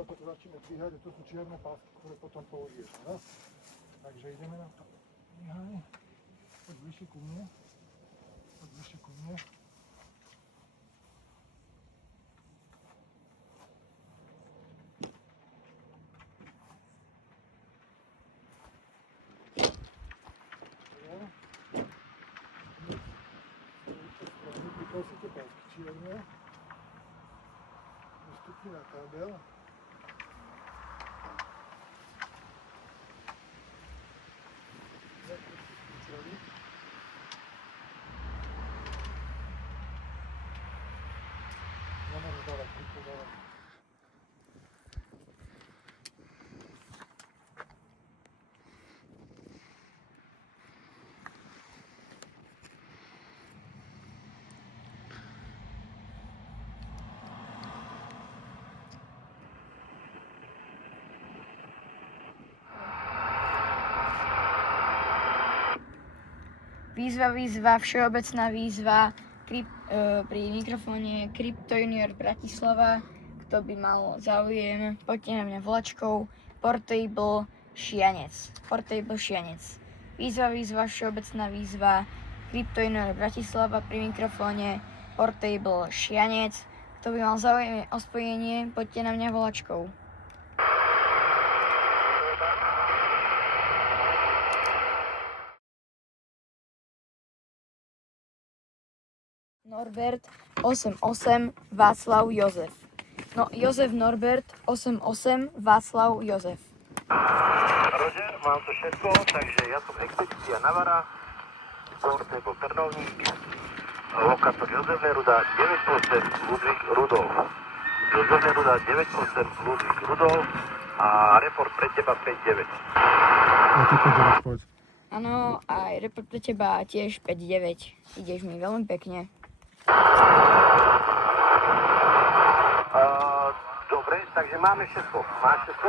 vysoko to začneme dvíhať a to sú čierne pásky, ktoré potom použiješ. No? Takže ideme na to. Dvíhaj. Poď bližšie ku mne. Poď bližšie ku mne. Priklásite pásky čierne. Vystupni na kábel. Nemôžeš dávať, rýchlo dávať. Výzva, všeobecná výzva pri mikrofóne Crypto Junior Bratislava. Kto by mal záujem, poďte na mňa volačkou Portable Šianec. Výzva, všeobecná výzva Crypto Junior Bratislava pri mikrofóne Portable Šianec. Kto by mal záujem o spojenie, poďte na mňa volačkou. Norbert 88 Václav Jozef. No, Jozef Norbert 88 Václav Jozef. Roger, mám to všetko, takže ja som expedícia Navara, Portable Trnovník, lokátor Jozef Neruda 98 Ludvík Rudolf. Jozef Neruda 98 Ludvík Rudolf a report pre teba 59. Ja ty poďalej poď. Áno, aj report pre teba tiež 5-9. Ideš mi veľmi pekne. Dobre, takže máme všetko. Máš všetko?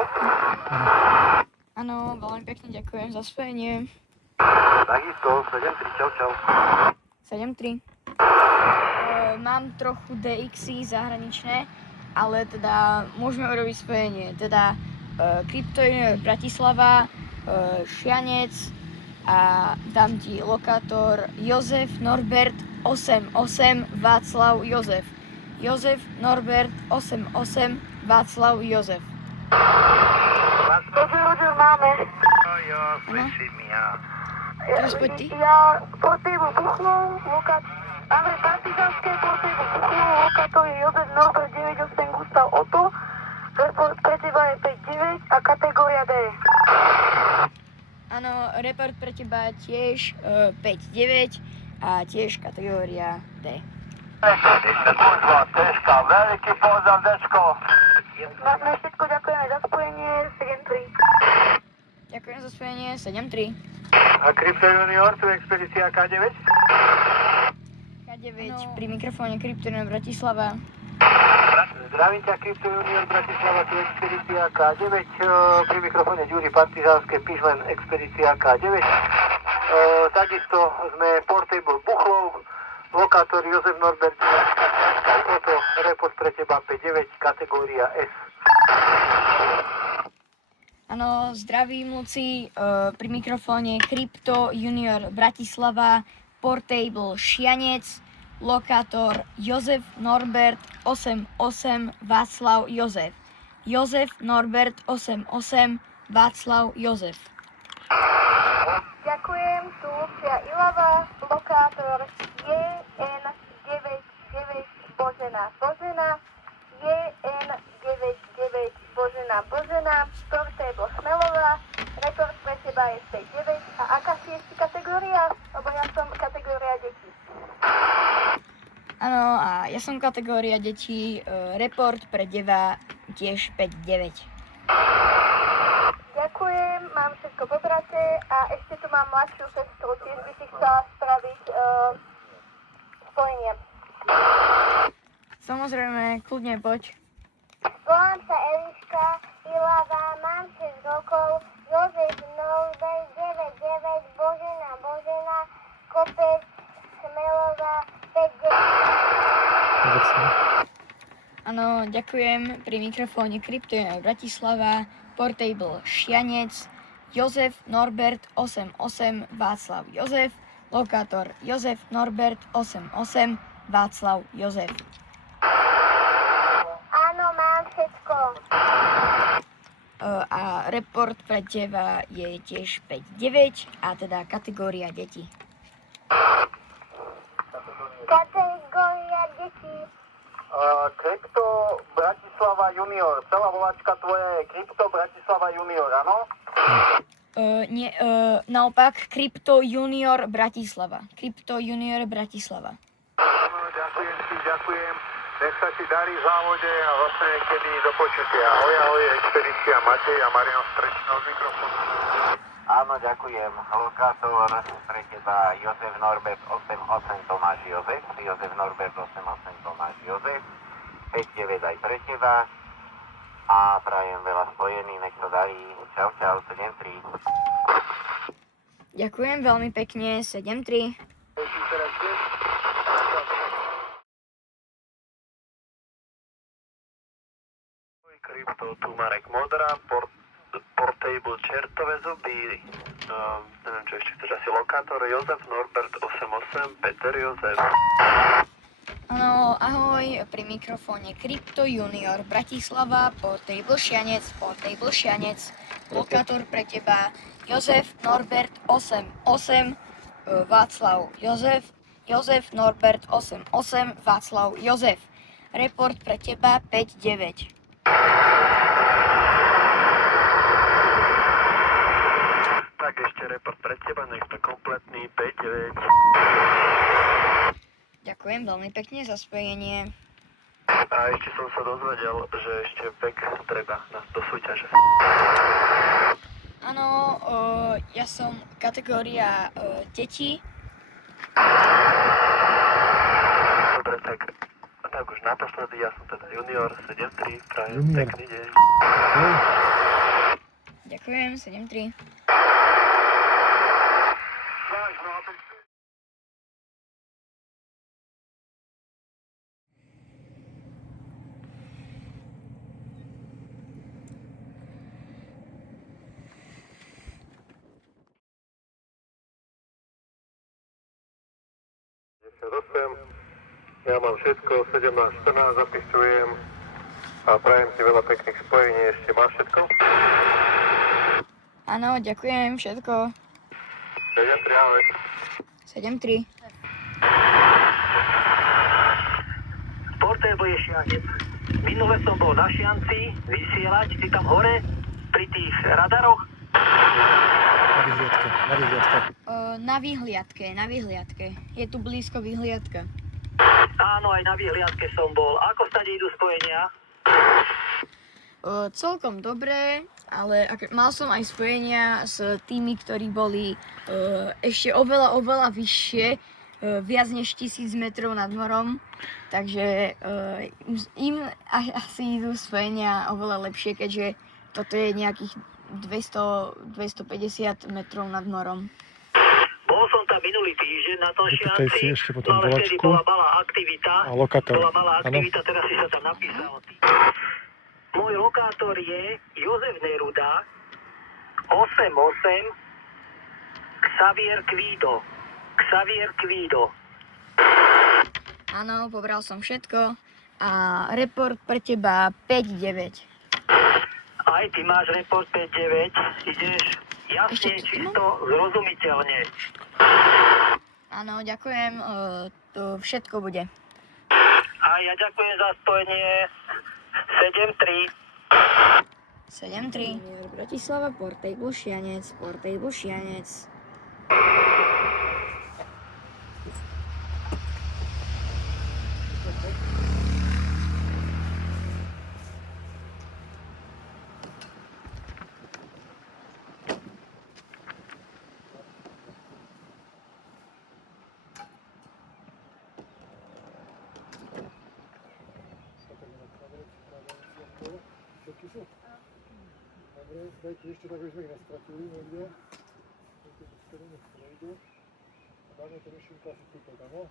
Áno, veľmi pekne ďakujem za spojenie. Takisto, 7-3, čau. 7-3. Mám trochu DXy zahraničné, ale teda môžeme urobiť spojenie. Teda Crypto Junior Bratislava, Šianec a dám ti lokátor Jozef Norbert 88 Václav Jozef. Jozef Norbert 88 Václav Jozef. Roger, máme. Jo, slyším ja. Teraz poď ty. Ja Portable Buchnov, Andrej Partizánske, Portable Buchnov, lokátor je Jozef Norbert 98 Gustav Otto. Report pre teba je 5-9 a kategória D. Áno, report pre teba tiež 5-9 a tiež kategória D. Kurva, Teška, veľký pozdrav, Dečko. Máme všetko, ďakujeme za spojenie, 7-3. Ďakujem za spojenie, 7-3. A Crypto Junior, tu je expedícia K9? K9 pri mikrofóne Crypto Junior Bratislava. Zdravím ťa, Crypto Junior Bratislava, tu je expedícia K9, pri mikrofóne Ďuri Partizánske, píšmen expedícia K9. Takisto sme Portable Buchlov, lokátor Jozef Norbert, Otto, report pre teba 5-9, kategória S. Áno, zdravím Luci, pri mikrofóne Crypto Junior Bratislava, Portable Šianec, lokátor Jozef Norbert 88 Václav Jozef. Jozef Norbert 88 Václav Jozef. Ďakujem, tu Lucia Ilava, lokátor JN99 Božena, JN99 Božena, Portable Chmelová, report pre teba je 5-9 a aká si ešte kategória? Lebo ja som kategória detí. Áno, a ja som kategória detí, report pre teba tiež 5-9. Ďakujem, mám všetko po brate a ešte tu mám mladšiu sestru, tiež by si chcela spraviť spojenie. Samozrejme, kľudne poď. Volám sa Eliška Ilava, mám 6 rokov, Jozef Norbert 99, Božena, Kopec, Chmelová, 5-9. Áno, ďakujem. Pri mikrofóne Crypto Junior Bratislava, Portable Šianec, Jozef Norbert 88, Václav Jozef, lokátor Jozef Norbert 88, Václav Jozef. Áno, mám všetko. A report pre teba je tiež 5-9, a teda kategória deti. Kategória detí. Krypto Bratislava Junior. Celá voláčka tvoje je Krypto Bratislava Junior, áno? Naopak, Crypto Junior Bratislava. Crypto Junior Bratislava. Ďakujem ti, ďakujem. Nech sa ti darí v závode a vlastne niekedy do počutia. Ahoj, ahoj, expedícia Matej a Marian Strečný od mikrofónu. Áno, ďakujem. Lokátor pre teba Jozef Norbert 88 Tomáš Jozef. Jozef Norbert 88 Tomáš Jozef. 5-9 aj pre teba. A prajem veľa spojený, nech to darí. Čau, čau, 7-3. Ďakujem veľmi pekne, 7-3. Krypto, tu Marek Modra, Portable Čertové zuby, neviem čo ešte chceš, asi lokátor Jozef Norbert 88, Peter Jozef. Áno, ahoj, pri mikrofóne Crypto Junior Bratislava, Portable Šianec, lokátor pre teba Jozef Norbert 88, Václav Jozef, Jozef Norbert 88, Václav Jozef. Report pre teba 5-9. Tak ešte report pre teba, nech to kompletný 5-9. Ďakujem veľmi pekne za spojenie. A ešte som sa dozvedel, že ešte vek treba do súťaže. Áno, ja som kategória deti. Dobre, tak už naposledy, ja som teda junior 7-3, prajem Junior. pekný deň. Hej. Ďakujem, 7-3. Ja mám všetko, 17-14 zapisujem a prajem ti veľa pekných spojení. Ešte máš všetko? Áno, ďakujem, všetko. 7-3, ahoj. 7-3. Portable je Šianec. Minule som bol na Šianci vysielať, si tam hore pri tých radaroch. Na vyhliadke. Na vyhliadke. Je tu blízko vyhliadka. Áno, aj na vyhliadke som bol. Ako sa idú spojenia? Celkom dobré, ale mal som aj spojenia s tými, ktorí boli ešte oveľa vyššie, viac než 1000 metrov nad morom. Takže im asi idú spojenia oveľa lepšie, keďže toto je nejakých 200-250 metrov nad morom. Bol som tam minulý týždeň na tom Vypýtaj si Šianci, ešte potom ale vtedy volačku bola malá aktivita. a lokátor. Bola malá Áno. aktivita, teraz si sa tam napísal. Môj lokátor je Jozef Neruda 88 Xavier Kvído. Áno, pobral som všetko a report pre teba 5-9. Aj ty máš report 5-9, ideš jasne, Ešte čo tu čisto, zrozumiteľne. Áno, ďakujem, to všetko bude. A ja ďakujem za spojenie 7-3. 7-3. Bratislava, Portable Šianec. Všetky sú? Dobre, dajte ešte tak, aby sme ich nestratili niekde. Dajte to skoro nech nejde. A dáme to myšinka asi tuto, áno?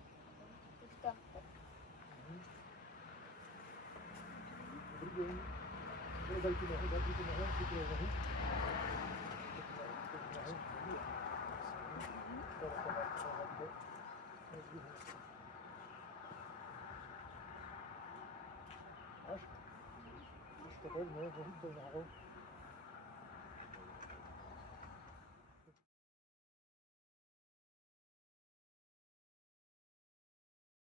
deň. Daj tu nohu, chytrou nohu. Až? Už to pevne, tou nohou.